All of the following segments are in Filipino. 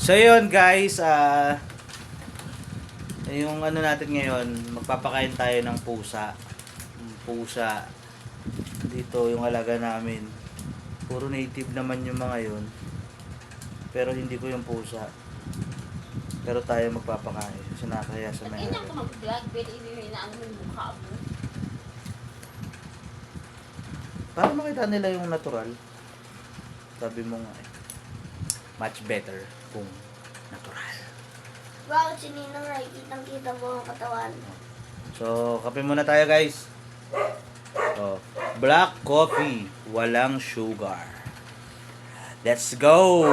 So yun guys, yung ano natin ngayon, magpapakain tayo ng pusa. Pusa. Dito yung alaga namin. Puro native naman yung mga yun. Pero hindi ko yung pusa. Pero tayo magpapakain. Kasi nakakaya sa At may inyang ka mag-vlog, pero ibigay na ang mukha mo. para makita nila yung natural. Sabi mo nga eh. Much better kung natural. Bakit si Ninang ay kitang-kita mo ang katawan? So, kape muna tayo guys. Oh, black coffee, walang sugar. Let's go!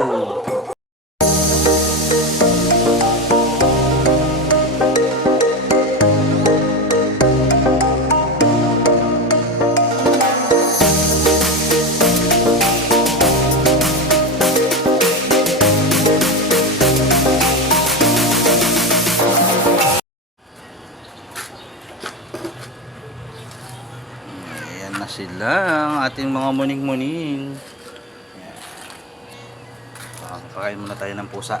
Ayan na sila, ang ating mga muning-muning. Pakakain muna tayo ng pusa.